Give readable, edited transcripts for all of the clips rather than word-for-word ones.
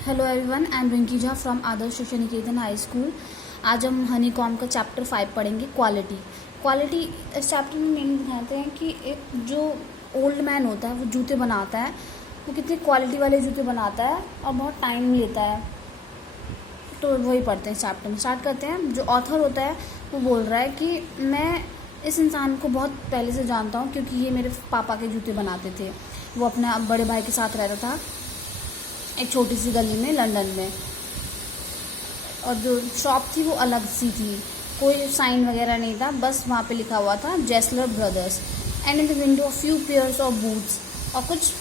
Hello everyone, I am Rinki Jha from Adarsh Shiksha Niketan high school. आज हम Honey com का चैप्टर 5 पढ़ेंगे, क्वालिटी। इस चैप्टर में मेन दिखाते हैं कि एक जो ओल्ड मैन होता है वो जूते बनाता है, वो कितनी क्वालिटी वाले जूते बनाता है और बहुत टाइम लेता है। तो वही पढ़ते हैं इस चैप्टर में। स्टार्ट करते हैं। जो ऑथर होता है वो बोल रहा है कि मैं इस इंसान को बहुत पहले से जानता हूँ क्योंकि ये मेरे पापा के जूते बनाते थे। वो अपने बड़े भाई के साथ रहता था एक छोटी सी गली में लंदन में, और जो शॉप थी वो अलग सी थी, कोई साइन वगैरह नहीं था, बस वहाँ पे लिखा हुआ था Gessler brothers and in the window of few pairs of boots, और कुछ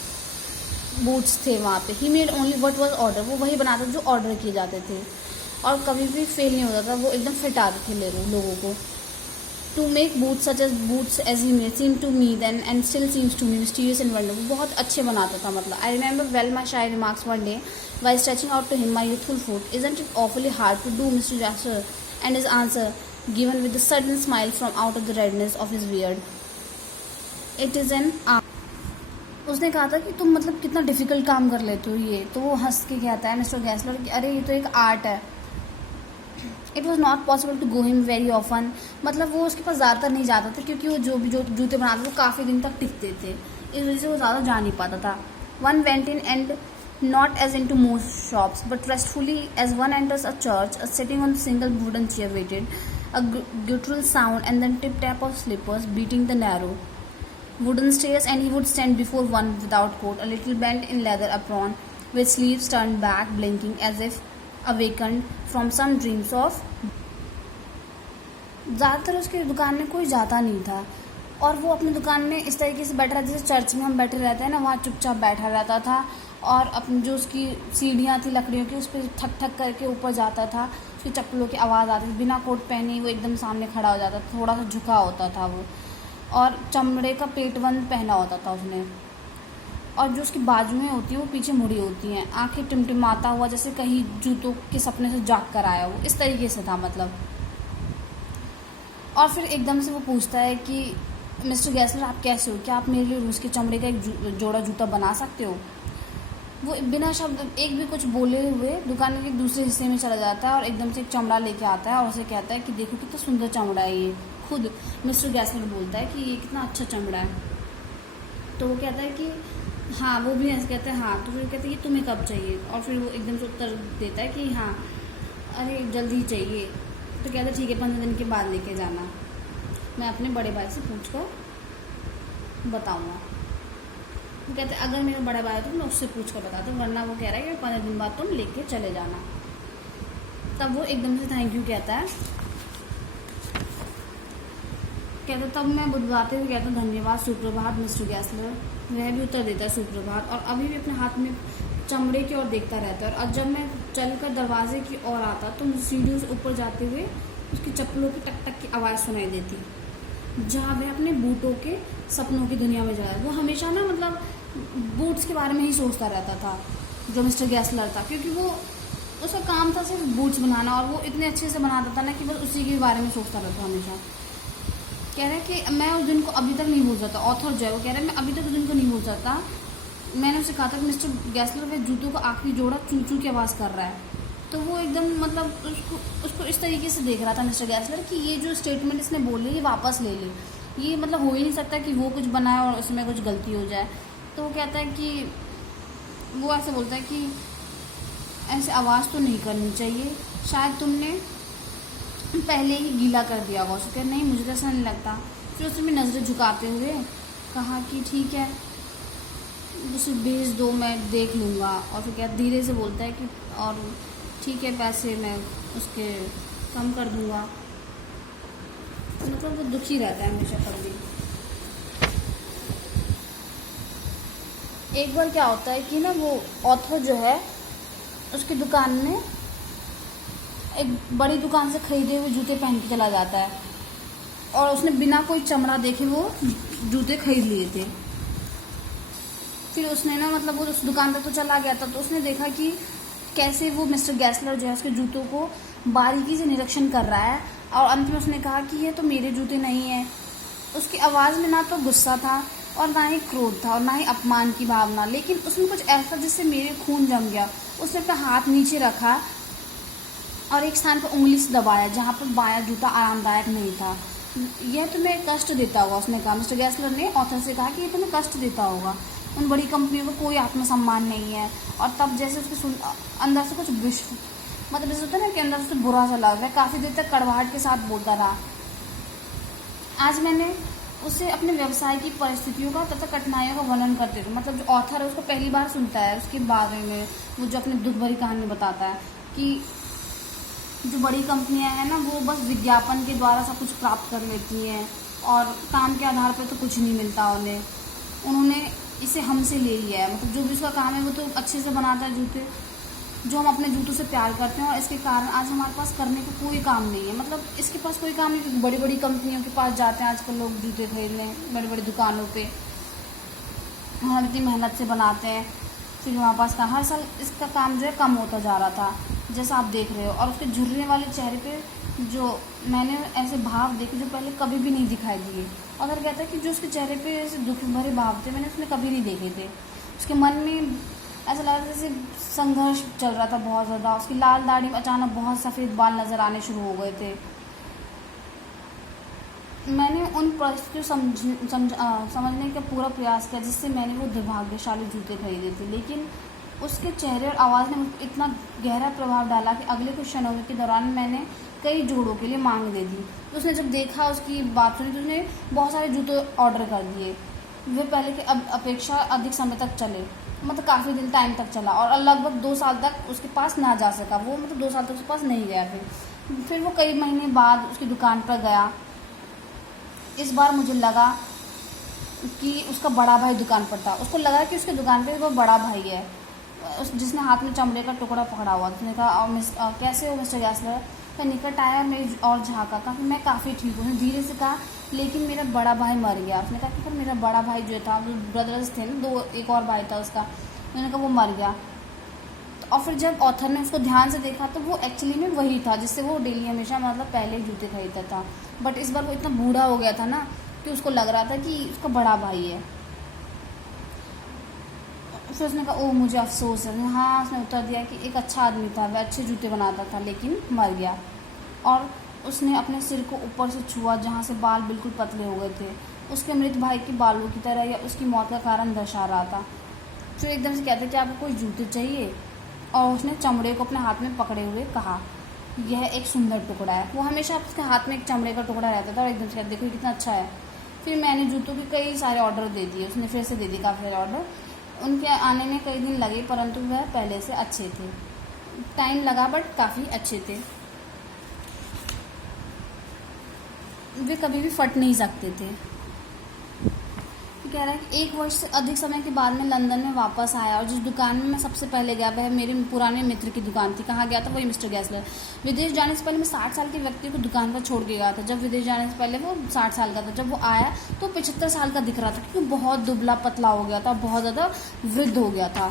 बूट्स थे वहाँ पे। He made only what was order, वो वही बनाता जो ऑर्डर किए जाते थे और कभी भी फेल नहीं होता था, वो एकदम फिट आते थे लोगों को। To make boots such as boots as he made seemed to me then and still seems to me mysterious and wonderful. बहुत अच्छे बनाता था मतलब। I remember well my shy remarks one day while stretching out to him my youthful foot. Isn't it awfully hard to do, Mr. Jasper? And his answer, given with a sudden smile from out of the redness of his beard. It is an art. उसने कहा था कि तुम मतलब कितना difficult काम कर लेते हो ये। तो वो हंस के कहता है मिस्टर गैसलर कि अरे ये तो एक आर्ट है। It was not possible to go him very often, मतलब वो उसके पास ज़्यादातर नहीं जाता था क्योंकि वो जो जूते बनाते वो काफ़ी दिन तक टिकते थे, इस वजह से वो ज़्यादा जा नहीं पाता था। One went in and not as into most shops but restfully as one enters a church, a sitting on single wooden chair waited a guttural sound and then tip tap of slippers beating the narrow wooden stairs, and he would stand before one without coat, a little bent in leather apron with sleeves turned back, blinking as if awakened from some dreams of। ज़्यादातर उसकी दुकान में कोई जाता नहीं था और वो अपनी दुकान में इस तरीके से बैठा रहता, जैसे चर्च में हम बैठे रहते हैं ना, वहाँ चुपचाप बैठा रहता था। और अपनी जो उसकी सीढ़ियाँ थी लकड़ियों की, उस पर ठक ठक करके ऊपर जाता था, उसकी चप्पलों की आवाज़ आती थी। बिना कोट पहने वो एकदम सामने खड़ा हो जाता था, थोड़ा सा झुका होता था वो, और चमड़े का पेटबंद पहना होता था उसने, और जो उसकी बाजुएं होती हैं वो पीछे मुड़ी होती हैं, आंखें टिमटिमाता हुआ जैसे कहीं जूतों के सपने से जाग कर आया वो, इस तरीके से था मतलब। और फिर एकदम से वो पूछता है कि मिस्टर गैसलर आप कैसे हो, क्या आप मेरे लिए रूस के चमड़े का एक जोड़ा जूता बना सकते हो। वो बिना शब्द एक भी कुछ बोले हुए दुकान के एक दूसरे हिस्से में चला जाता है और एकदम से एक चमड़ा लेके आता है और उसे कहता है कि देखो कितना सुंदर चमड़ा है ये। खुद मिस्टर गैसलर बोलता है कि ये कितना अच्छा चमड़ा है। तो वो कहता है कि हाँ, वो भी ऐसे कहता है हाँ। तो फिर कहता है कि तुम्हें कब चाहिए, और फिर वो एकदम से उत्तर देता है कि हाँ, अरे जल्दी चाहिए। तो कहता है ठीक है, 15 दिन के बाद लेके जाना, मैं अपने बड़े भाई से पूछ कर बताऊँगा। वो कहते हैं अगर मेरा बड़ा भाई है तो मैं उससे पूछ कर बताता हूँ, वरना वो कह रहा है कि 15 दिन बाद तुम लेके चले जाना। तब वो एकदम से थैंक यू कहता है, कहता तब मैं बुदवाते हुए कहता धन्यवाद, सुप्रभात मिस्टर गैसलर। वह भी उत्तर देता है सुप्रभात, और अभी भी अपने हाथ में चमड़े की ओर देखता रहता है। और जब मैं चलकर दरवाजे की ओर आता तो मुझे सीढ़ियों से ऊपर जाते हुए उसकी चप्पलों की टक टक की आवाज़ सुनाई देती, जहाँ वह अपने बूटों के सपनों की दुनिया में जाए। वो हमेशा ना मतलब बूट्स के बारे में ही सोचता रहता था जो मिस्टर गैसलर था, क्योंकि वो उसका काम था सिर्फ बूट्स बनाना, और वो इतने अच्छे से बनाता था ना कि बस उसी के बारे में सोचता रहता हमेशा। कह रहा है कि मैं उस दिन को अभी तक नहीं भूल सकता। ऑथर जो है वो कह रहा है मैं अभी तक उस दिन को नहीं भूल सकता। मैंने उसे कहा था कि मिस्टर गैसलर वह जूतों का आखिरी जोड़ा चू चू की आवाज़ कर रहा है। तो वो एकदम मतलब उसको इस तरीके से देख रहा था मिस्टर गैसलर कि ये जो स्टेटमेंट इसने बोली ये वापस ले ले, ये मतलब हो ही नहीं सकता कि वो कुछ बनाए और उसमें कुछ गलती हो जाए। तो वो कहता है कि वो ऐसे बोलता है कि ऐसे आवाज़ तो नहीं करनी चाहिए, शायद तुमने पहले ही गीला कर दिया होगा। उसको नहीं, मुझे तो ऐसा नहीं लगता। फिर उसने भी नज़रें झुकाते हुए कहा कि ठीक है, उसे भेज दो, मैं देख लूँगा। और फिर क्या धीरे से बोलता है कि और ठीक है, पैसे मैं उसके कम कर दूँगा। मतलब वो दुखी रहता है हमेशा कभी। एक बार क्या होता है कि ना वो ऑथर जो है उसकी दुकान में एक बड़ी दुकान से खरीदे हुए जूते पहन के चला जाता है, और उसने बिना कोई चमड़ा देखे वो जूते खरीद लिए थे। फिर उसने ना मतलब वो उस दुकान पर तो चला गया था, तो उसने देखा कि कैसे वो मिस्टर गैसलर जो है उसके जूतों को बारीकी से निरीक्षण कर रहा है, और अंत में उसने कहा कि ये तो मेरे जूते नहीं हैं। उसकी आवाज़ में ना तो गुस्सा था और ना ही क्रोध था और ना ही अपमान की भावना, लेकिन उसमें कुछ ऐसा जिससे मेरे खून जम गया। उसने अपना हाथ नीचे रखा और एक स्थान पर उंगली से दबाया जहाँ पर बायां जूता आरामदायक नहीं था। यह तुम्हें कष्ट देता होगा, उसने कहा। मिस्टर गैसलर ने ऑथर से कहा कि ये तुम्हें कष्ट देता होगा। उन बड़ी कंपनियों को कोई आत्मसम्मान नहीं है। और तब जैसे उसके अंदर से कुछ मतलब जैसे होता है ना कि अंदर से बुरा सा लग रहा है। काफ़ी देर तक कड़वाहट के साथ बोलता रहा। आज मैंने उसे अपने व्यवसाय की परिस्थितियों का तथा कठिनाइयों का वर्णन करते थे। मतलब जो ऑथर है उसको पहली बार सुनता है उसके बारे में, वो जो अपनी दुख भरी कहानी बताता है कि जो बड़ी कंपनियां हैं ना वो बस विज्ञापन के द्वारा सब कुछ प्राप्त कर लेती हैं और काम के आधार पर तो कुछ नहीं मिलता उन्हें। उन्होंने इसे हमसे ले लिया है। मतलब जो भी उसका काम है वो तो अच्छे से बनाता है जूते, जो हम अपने जूतों से प्यार करते हैं, और इसके कारण आज हमारे पास करने को कोई काम नहीं है। मतलब इसके पास कोई काम नहीं, क्योंकि बड़ी बड़ी कंपनियों के पास जाते हैं आजकल लोग जूते खरीदने, बड़ी बड़ी दुकानों पे हम इतनी मेहनत से बनाते हैं। फिर हमारे पास का हर साल इसका काम जो है कम होता जा रहा था, जैसा आप देख रहे हो। और उसके झुर्रियों वाले चेहरे पे जो मैंने ऐसे भाव देखे जो पहले कभी भी नहीं दिखाई दिए। और अगर कहता है कि जो उसके चेहरे पे ऐसे दुख भरे भाव थे मैंने उसमें कभी नहीं देखे थे। उसके मन में ऐसा लग रहा था जैसे संघर्ष चल रहा था बहुत ज़्यादा। उसकी लाल दाढ़ी में अचानक बहुत सफ़ेद बाल नज़र आने शुरू हो गए थे। मैंने उन परिस्थितियों समझने का पूरा प्रयास किया जिससे मैंने वो दुर्भाग्यशाली जूते खरीदे थे, लेकिन उसके चेहरे और आवाज़ ने मुझ पर इतना गहरा प्रभाव डाला कि अगले कुछ क्षणों के दौरान मैंने कई जोड़ों के लिए मांग दे दी। तो उसने जब देखा, उसकी बात सुनी, तो उसने बहुत सारे जूते ऑर्डर कर दिए। वे पहले के अपेक्षा अधिक समय तक चले, मतलब काफ़ी दिन टाइम तक चला, और लगभग 2 साल तक उसके पास ना जा सका वो। मतलब 2 साल तक उसके पास नहीं गया। फिर वो कई महीने बाद उसकी दुकान पर गया। इस बार मुझे लगा कि उसका बड़ा भाई दुकान पर था। उसको लगा कि उसकी दुकान पे वो बड़ा भाई है, जिसने हाथ में चमड़े का टुकड़ा पकड़ा हुआ। उसने कहा, कैसे हो मिस्टर गैसलर? का निकट आया मेरी और झाँका, कहा कि मैं काफ़ी ठीक हूँ। धीरे से कहा, लेकिन मेरा बड़ा भाई मर गया। उसने कहा कि पर मेरा बड़ा भाई जो था, वो ब्रदर्स थे ना, 2, एक और भाई था उसका। उन्होंने कहा वो मर गया। और फिर जब ऑथर ने उसको ध्यान से देखा तो वो एक्चुअली में वही था जिससे वो डेली हमेशा मतलब पहले ही जूते खरीदता था। बट इस बार वो इतना बूढ़ा हो गया था ना कि उसको लग रहा था कि उसका बड़ा भाई है। फिर उसने कहा, ओह मुझे अफसोस है। हाँ, उसने उत्तर दिया कि एक अच्छा आदमी था, वह अच्छे जूते बनाता था, लेकिन मर गया। और उसने अपने सिर को ऊपर से छुआ जहाँ से बाल बिल्कुल पतले हो गए थे, उसके मृत भाई के बालों की तरह, या उसकी मौत का कारण दर्शा रहा था। फिर एकदम से कहते कि आपको कोई जूते चाहिए? और उसने चमड़े को अपने हाथ में पकड़े हुए कहा, यह एक सुंदर टुकड़ा है। वो हमेशा उसके हाथ में एक चमड़े का टुकड़ा रहता था और एकदम से कहते, देखो कितना अच्छा है। फिर मैंने जूतों के कई सारे ऑर्डर दे दिए। उसने फिर से दे दिए काफ़ी सारे ऑर्डर। उनके आने में कई दिन लगे, परंतु वह पहले से अच्छे थे। टाइम लगा बट काफ़ी अच्छे थे। वे कभी भी फट नहीं सकते थे। कह रहा है कि 1 वर्ष से अधिक समय के बाद मैं लंदन में वापस आया, और जिस दुकान में मैं सबसे पहले गया वह मेरे पुराने मित्र की दुकान थी। कहाँ गया था? वही मिस्टर गैसलर। विदेश जाने से पहले मैं 60 साल के व्यक्ति को दुकान पर छोड़ के गया था। जब विदेश जाने से पहले वो 60 साल का था, जब वो आया तो 75 साल का दिख रहा था, क्योंकि बहुत दुबला पतला हो गया था, बहुत ज़्यादा वृद्ध हो गया था।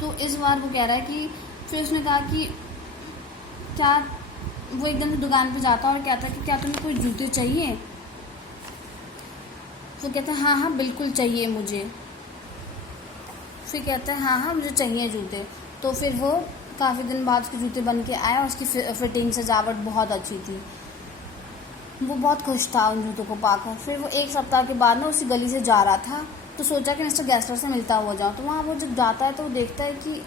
तो इस बार वो कह रहा है कि फिर उसने कहा कि क्या, वो एकदम से दुकान पे जाता और कहता कि क्या तुम्हें कोई जूते चाहिए? वो कहता है हाँ बिल्कुल चाहिए मुझे। फिर कहता है हाँ मुझे चाहिए जूते। तो फिर वो काफ़ी दिन बाद उसके जूते बन के आया और उसकी फिटिंग सजावट बहुत अच्छी थी। वो बहुत खुश था उन जूतों को पाकर। फिर वो 1 सप्ताह के बाद ना उसी गली से जा रहा था, तो सोचा कि मिस्टर गैसलर से मिलता हुआ जाऊँ। तो वहाँ वो जब जाता है तो वो देखता है कि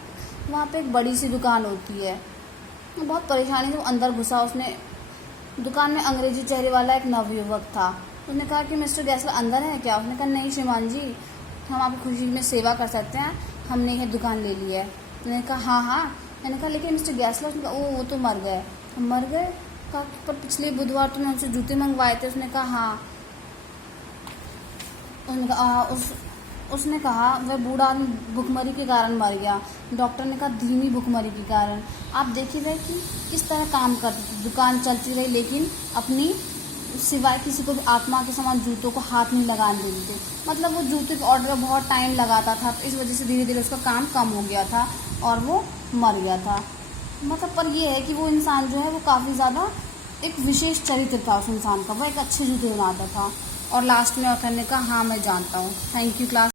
वहाँ पे एक बड़ी सी दुकान होती है। बहुत परेशानी से वो अंदर घुसा। उसने दुकान में अंग्रेजी चेहरे वाला एक नवयुवक था। उसने कहा कि मिस्टर गैसलर अंदर है क्या? उसने कहा नहीं श्रीमान जी, हम आपकी खुशी में सेवा कर सकते हैं, हमने यह दुकान ले ली है। मैंने कहा हाँ। मैंने कहा लेकिन मिस्टर गैसलर? उसने कहा वो तो मर गए। मर गए? कहा पर पिछले बुधवार तुमने उनसे जूते मंगवाए थे। उसने कहा हाँ। उसने कहा वह बूढ़ा आदमी भुखमरी के कारण मर गया। डॉक्टर ने कहा धीमी भुखमरी के कारण। आप देखिए वह कि किस तरह काम करती थी। दुकान चलती रही, लेकिन अपनी सिवाय किसी को भी आत्मा के समान जूतों को हाथ नहीं लगाने देते थे। मतलब वो जूते के ऑर्डर बहुत टाइम लगाता था, तो इस वजह से धीरे धीरे उसका काम कम हो गया था और वो मर गया था। मतलब पर ये है कि वो इंसान जो है वो काफ़ी ज़्यादा एक विशेष चरित्र था उस इंसान का, वो एक अच्छे जूते बनाता था। और लास्ट में ऑथर ने कहा हाँ मैं जानता हूँ। Thank you class.